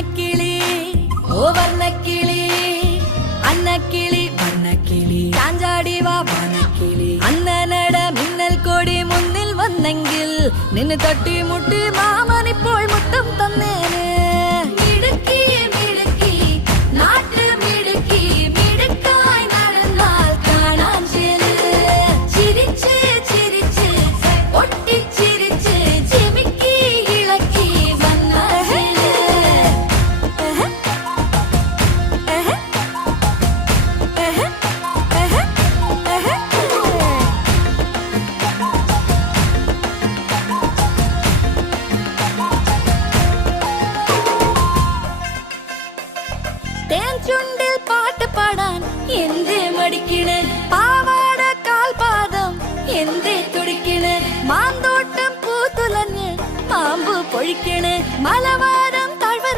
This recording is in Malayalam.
അന്നക്കിളി ഓ വർണ്ണക്കിളി അന്നക്കിളി വർണ്ണക്കിളി ചാഞ്ചാടിവാ വനക്കിളി അന്നനട മിന്നൽ കൊടി മുന്നിൽ വന്നെങ്കിൽ നിന്നെ തട്ടി മുട്ടി മാമനിപ്പോൾ മുത്തം തന്നേനെ മിടുക്കി മിടുക്കി നാട്ടു മിടുക്കി മിടുക്കായി നടന്നാൽ കാണാൻ ചിരിച്ച് ചിരിച്ച് ഒട്ടിച്ചിരിച്ച് ചിമിക്കി ഇളക്കി വന്ന ചുണ്ടിൽ പാട്ട് പാടാൻ എന്തേ മടിക്കണ് പാവാട കാൽപാദം എന്തേ തുടിക്കണ് മാന്തോട്ടം പൂത്തുലഞ്ഞ് പാമ്പ് പൊഴിക്കണ് മലവാ